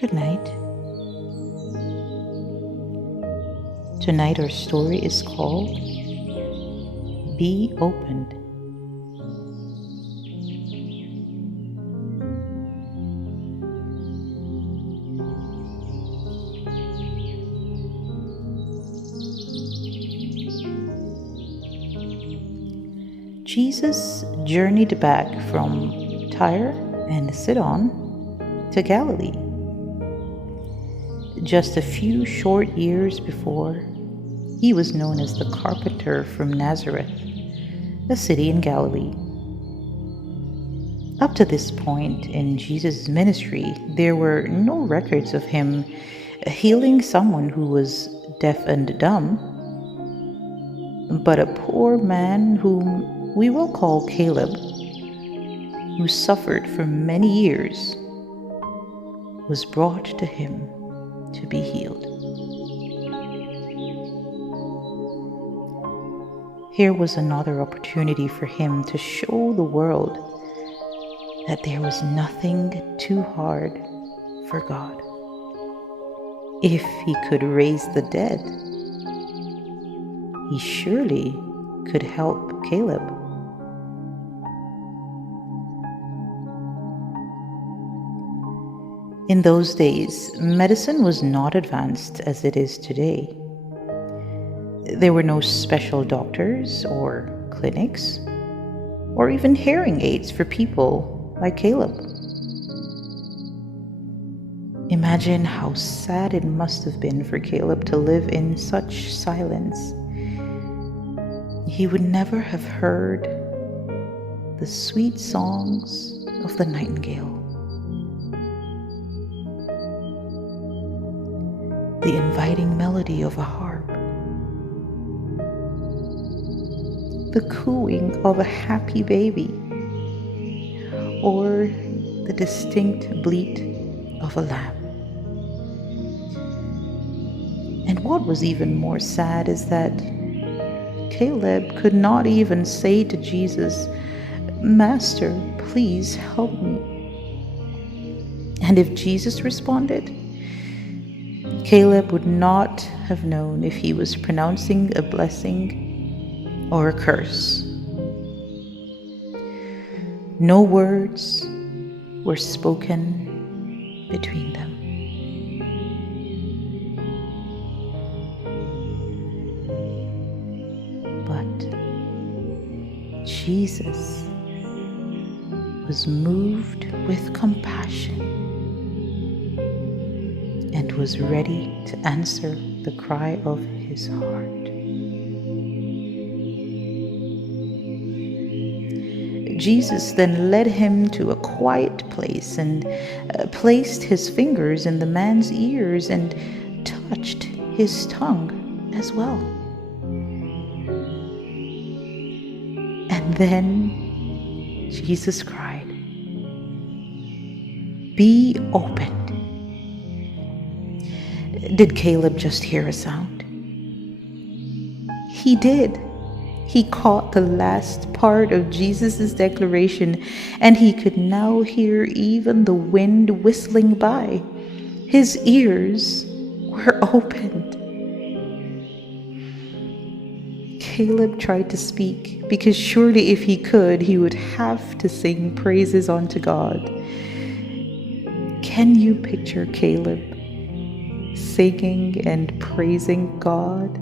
Good night. Tonight our story is called Be Opened. Jesus journeyed back from Tyre and Sidon to Galilee. Just a few short years before, he was known as the carpenter from Nazareth, a city in Galilee. Up to this point in Jesus' ministry, there were no records of him healing someone who was deaf and dumb, but a poor man whom we will call Caleb, who suffered for many years, was brought to him to be healed. Here was another opportunity for him to show the world that there was nothing too hard for God. If he could raise the dead, he surely could help Caleb. In those days, medicine was not advanced as it is today. There were no special doctors or clinics, or even hearing aids for people like Caleb. Imagine how sad it must have been for Caleb to live in such silence. He would never have heard the sweet songs of the nightingale, the inviting melody of a harp, the cooing of a happy baby, or the distinct bleat of a lamb. And what was even more sad is that Caleb could not even say to Jesus, "Master, please help me." And if Jesus responded, Caleb would not have known if he was pronouncing a blessing or a curse. No words were spoken between them. But Jesus was moved with compassion and was ready to answer the cry of his heart. Jesus then led him to a quiet place and placed his fingers in the man's ears and touched his tongue as well. And then Jesus cried, "Be opened." Did Caleb just hear a sound? He did. He caught the last part of Jesus' declaration, and he could now hear even the wind whistling by. His ears were opened. Caleb tried to speak, because surely if he could, he would have to sing praises unto God. Can you picture Caleb singing and praising God?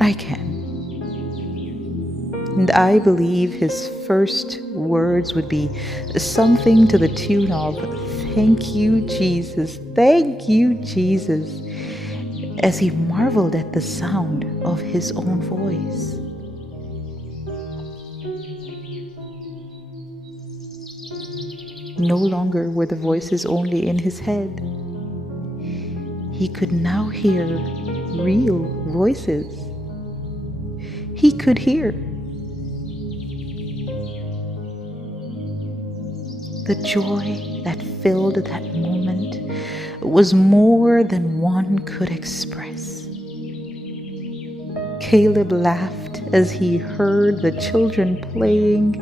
I can. And I believe his first words would be something to the tune of, "Thank you, Jesus, thank you, Jesus," as he marveled at the sound of his own voice. No longer were the voices only in his head. He could now hear real voices. He could hear. The joy that filled that moment was more than one could express. Caleb laughed as he heard the children playing,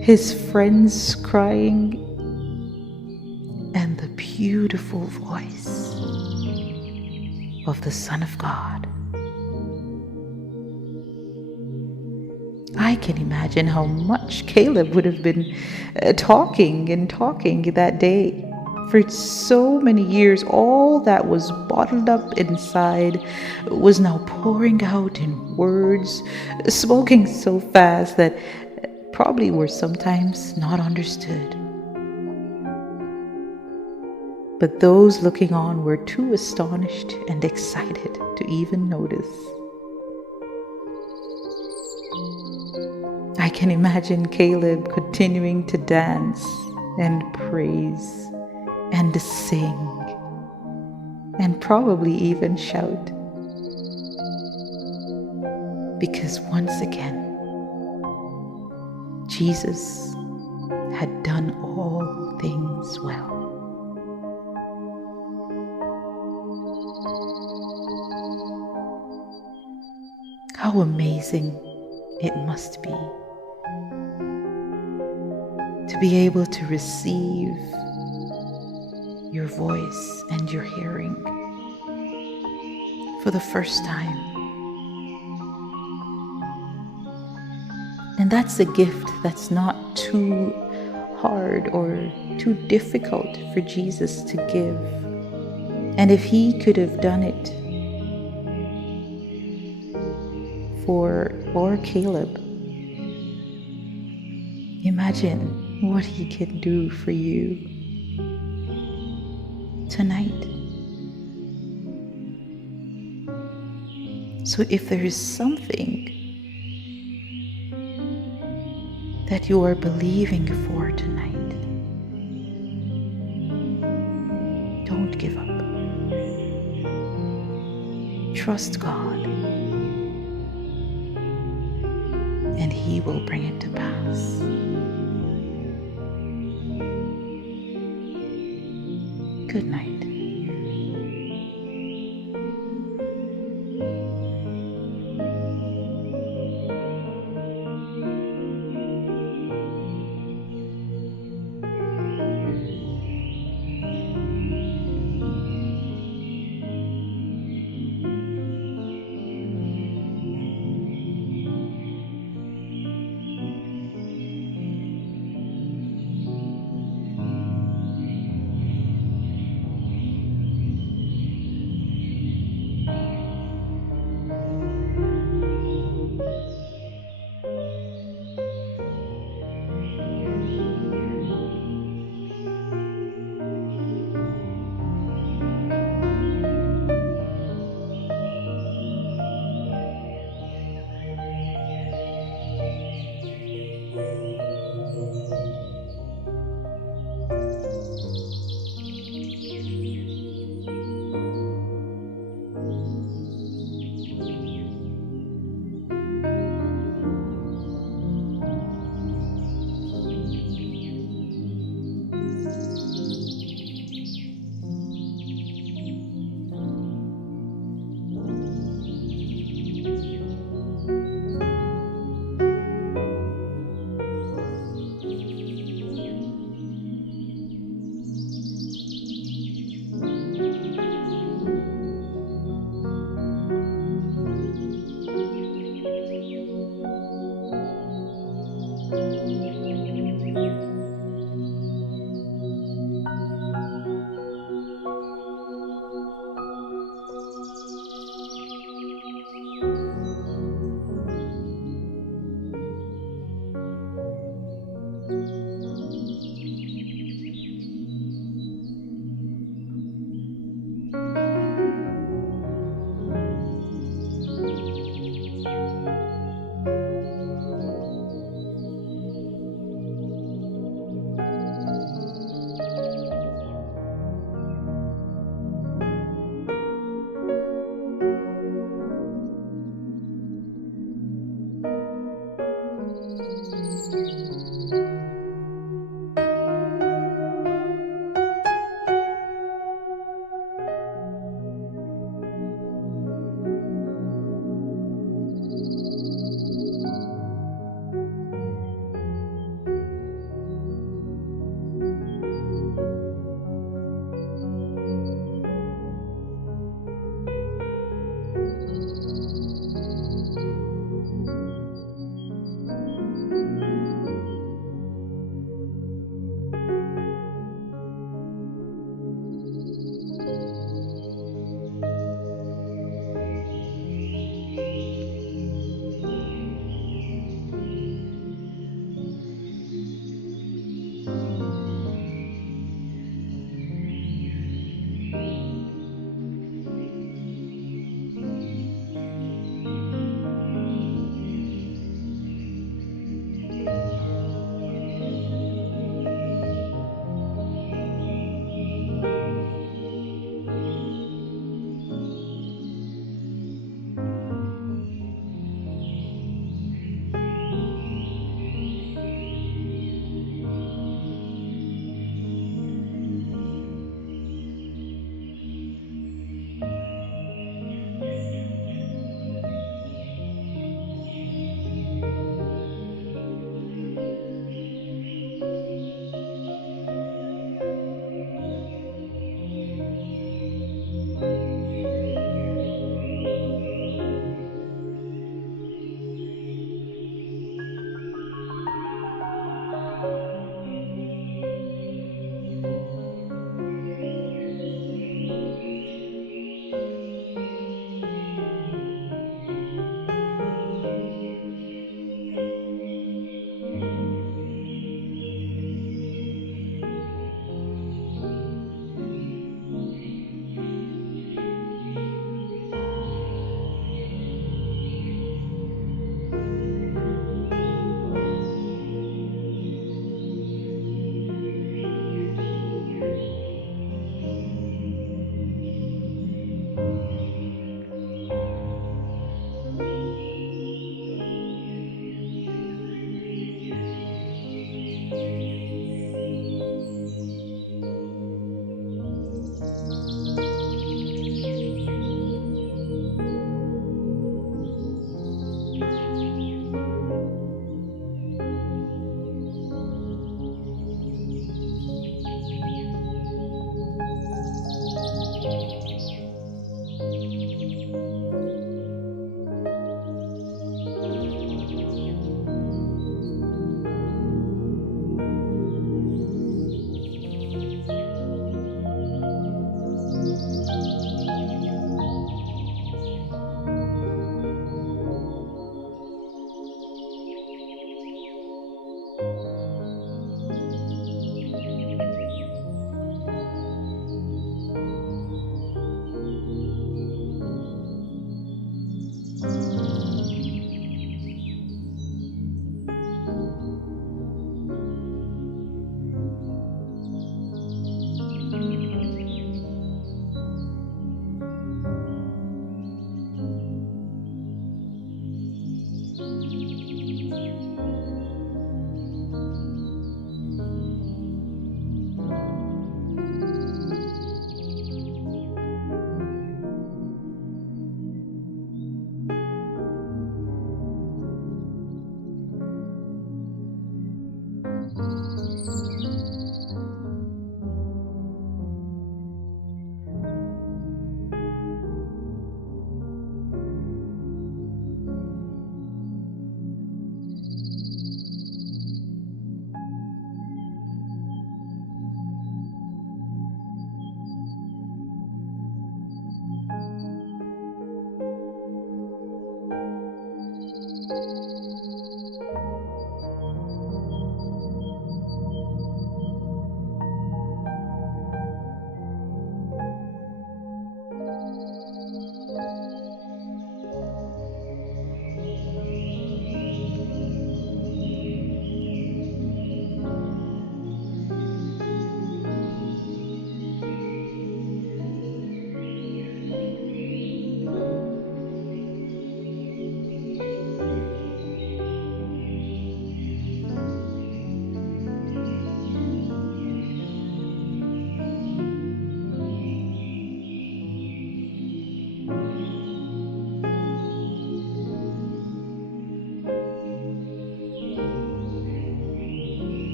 his friends crying, beautiful voice of the Son of God. I can imagine how much Caleb would have been talking that day. For so many years, all that was bottled up inside was now pouring out in words, spoken so fast that probably were sometimes not understood. But those looking on were too astonished and excited to even notice. I can imagine Caleb continuing to dance and praise and sing and probably even shout. Because once again, Jesus had done all things well. How amazing it must be to be able to receive your voice and your hearing for the first time. And that's a gift that's not too hard or too difficult for Jesus to give. And if he could have done it for Caleb, imagine what he can do for you tonight. So if there is something that you are believing for tonight, don't give up. Trust God, and he will bring it to pass. Good night.